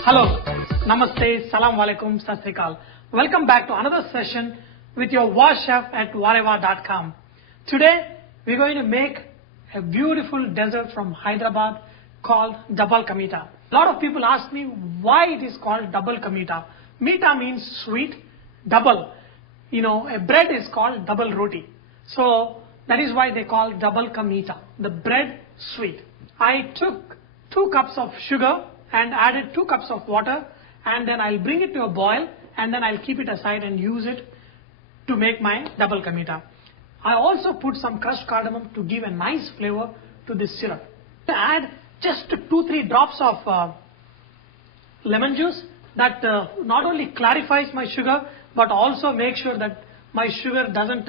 Hello, Namaste, Salam Alaikum, Sat Sri Akal. Welcome back to another session with your War Chef at Vareva.com. Today we're going to make a beautiful dessert from Hyderabad called double ka meetha. A lot of people ask me why it is called double ka meetha. Meetha means sweet, double. A bread is called double roti. So that is why they call double ka meetha, the bread sweet. I took 2 cups of sugar and added 2 cups of water, and then I'll bring it to a boil, and then I'll keep it aside and use it to make my double ka meetha. I also put some crushed cardamom to give a nice flavor to this syrup. I add just 2-3 drops of lemon juice that not only clarifies my sugar but also makes sure that my sugar doesn't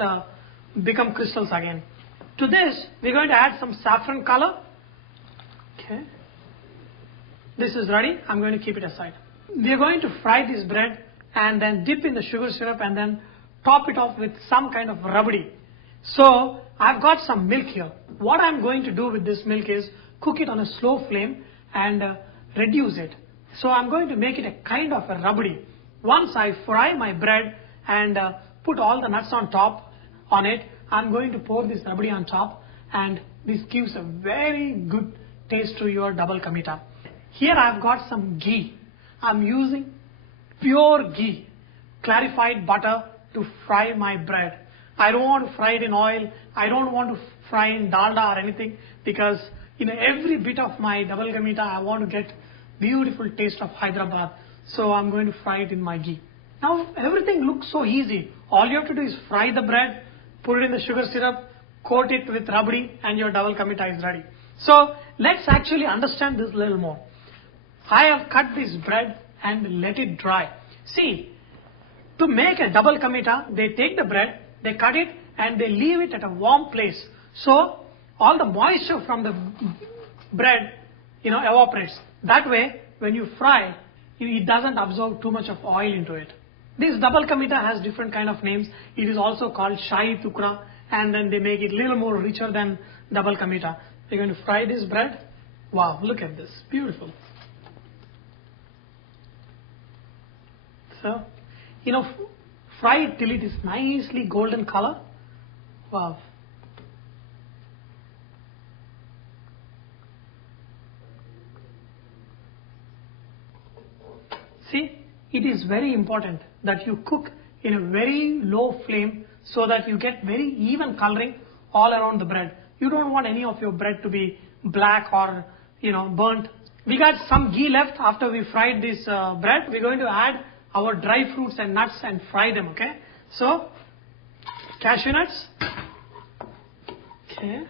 become crystals again. To this we're going to add some saffron color. Okay. This is ready. I'm going to keep it aside. We are going to fry this bread and then dip in the sugar syrup and then top it off with some kind of rabdi. So I've got some milk here. What I'm going to do with this milk is cook it on a slow flame and reduce it. So I'm going to make it a kind of a rabdi. Once I fry my bread and put all the nuts on it, I'm going to pour this rabdi on top, and this gives a very good taste to your double ka meetha. Here I've got some ghee. I'm using pure ghee, clarified butter to fry my bread. I don't want to fry it in oil. I don't want to fry in dalda or anything, because every bit of my double ka meetha I want to get beautiful taste of Hyderabad. So I'm going to fry it in my ghee. Now everything looks so easy. All you have to do is fry the bread, put it in the sugar syrup, coat it with rabdi, and your double ka meetha is ready. So let's actually understand this a little more. I have cut this bread and let it dry. See, to make a double ka meetha, they take the bread, they cut it, and they leave it at a warm place. So all the moisture from the bread, evaporates. That way, when you fry, it doesn't absorb too much of oil into it. This double ka meetha has different kind of names. It is also called shahi tukra, and then they make it a little more richer than double ka meetha. We're going to fry this bread. Wow, look at this, beautiful. So, fry it till it is nicely golden color. Wow. See, it is very important that you cook in a very low flame so that you get very even coloring all around the bread. You don't want any of your bread to be black or, burnt. We got some ghee left after we fried this bread. We're going to add our dry fruits and nuts and fry them, okay? So, cashew nuts. Okay.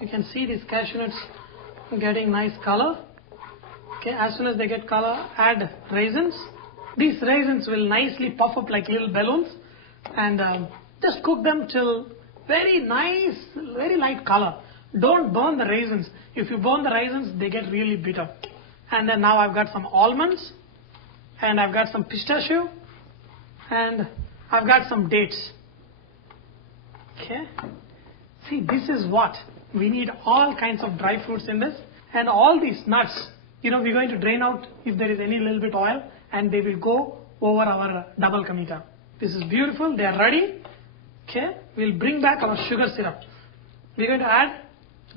You can see these cashew nuts getting nice color. Okay, as soon as they get color, add raisins. These raisins will nicely puff up like little balloons, and just cook them till very nice, very light color. Don't burn the raisins. If you burn the raisins, they get really bitter. And then now I've got some almonds, and I've got some pistachio, and I've got some dates. Okay. See, this is what we need. All kinds of dry fruits in this, and all these nuts. We're going to drain out if there is any little bit oil, and they will go over our double ka meetha. This is beautiful. They are ready. Okay. We'll bring back our sugar syrup. We're going to add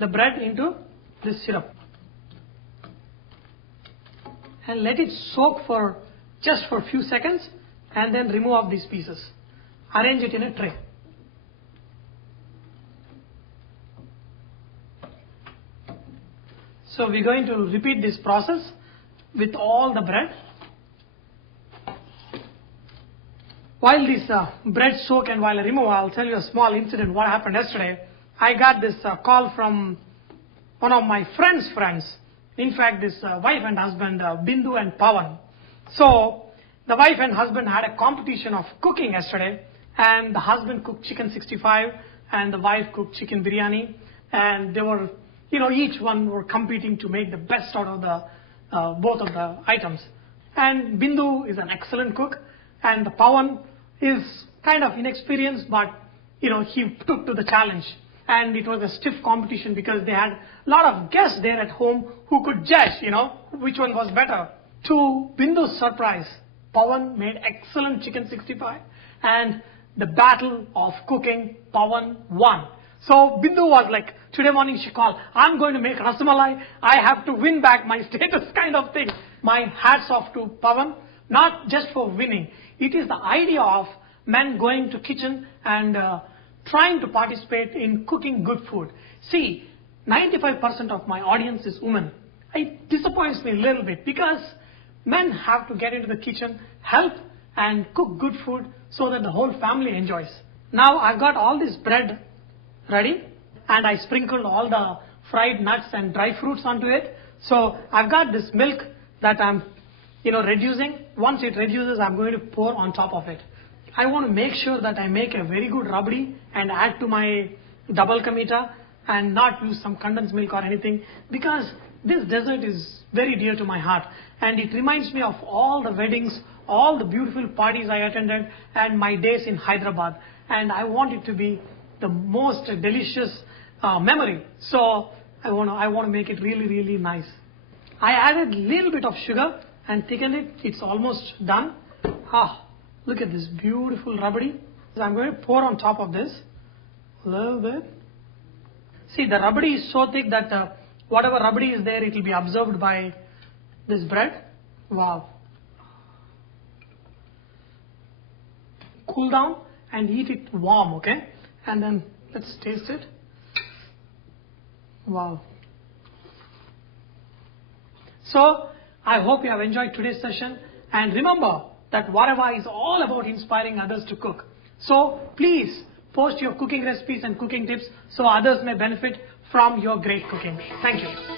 the bread into this syrup and let it soak for just for a few seconds, and then remove off these pieces. Arrange it in a tray. So we're going to repeat this process with all the bread. While this bread soak and while I remove, I'll tell you a small incident what happened yesterday. I got this call from one of my friends' friends. In fact, this wife and husband, Bindu and Pawan. So the wife and husband had a competition of cooking yesterday, and the husband cooked chicken 65 and the wife cooked chicken biryani, and they were, each one were competing to make the best out of the both of the items. And Bindu is an excellent cook, and the Pawan is kind of inexperienced, but he took to the challenge. And it was a stiff competition because they had a lot of guests there at home who could judge, which one was better. To Bindu's surprise, Pawan made excellent chicken 65, and the battle of cooking, Pawan won. So Bindu was like, today morning she called, I'm going to make Rasamalai, I have to win back my status kind of thing. My hats off to Pawan, not just for winning. It is the idea of men going to kitchen and trying to participate in cooking good food. See, 95% of my audience is women. It disappoints me a little bit because men have to get into the kitchen, help and cook good food so that the whole family enjoys. Now I've got all this bread ready and I sprinkled all the fried nuts and dry fruits onto it. So I've got this milk that I'm reducing. Once it reduces, I'm going to pour on top of it. I want to make sure that I make a very good rabdi and add to my double ka meetha and not use some condensed milk or anything, because this dessert is very dear to my heart and it reminds me of all the weddings, all the beautiful parties I attended and my days in Hyderabad, and I want it to be the most delicious memory. So I want to make it really, really nice. I added a little bit of sugar and thickened it. It's almost done. Look at this beautiful rabdi. So I'm going to pour on top of this a little bit. See, the rabdi is so thick that whatever rabdi is there, it will be absorbed by this bread. Wow. Cool down and eat it warm, okay? And then let's taste it. Wow. So I hope you have enjoyed today's session, and remember that Vareva is all about inspiring others to cook. So please post your cooking recipes and cooking tips so others may benefit from your great cooking. Thank you.